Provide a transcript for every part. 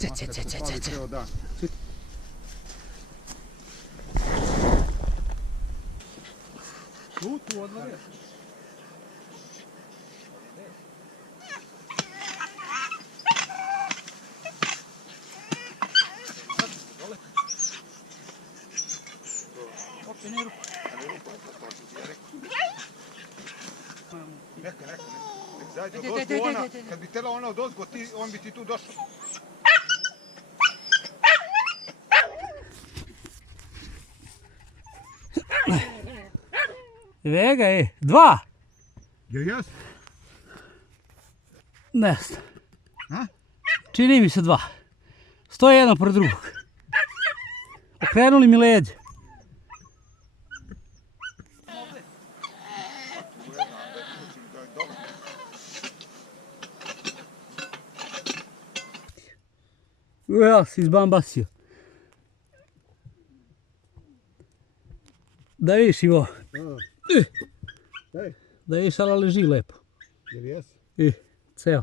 Tu odmah. Neka. Zađe odozgo ona, kad bi tela ona odozgo, on bi ti tu došao. Vega je, 2. Jel jes? Ne znam. Čini mi se 2. Stoje jedan pored drugog. Okrenuli mi leđe. Ja si izbambasio. Da vidiš Ivo. Da vidiš, ali leži lepo. Jel jes? Ceo.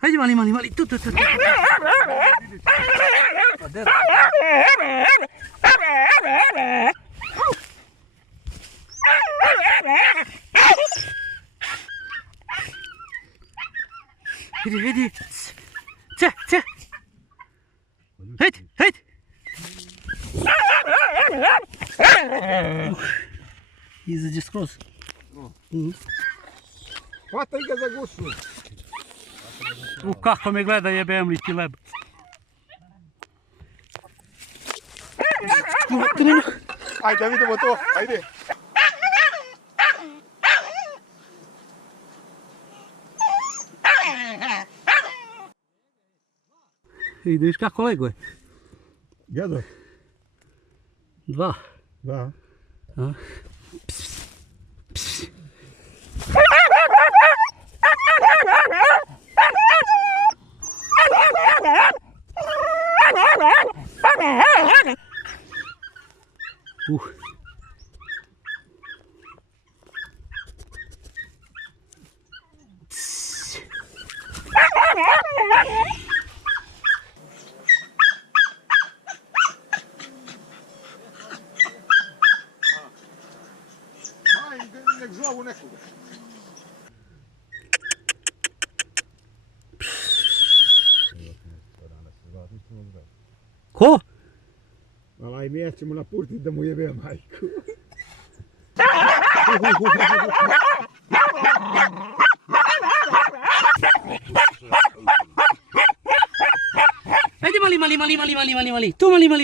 Hajde mali, tu. Vidi. Če. Hajde. Izađe skroz. Hvataj ga za gušu. Kako me gleda, jebem li ti leb. Ajde, vidimo to, ajde. Vidiš kako leguje. Gledaj. 2. Nek zovu nekoga. Ko? Alaj, mi ćemo napustiti da mu jebe majku. Ajde mali. Tu mali.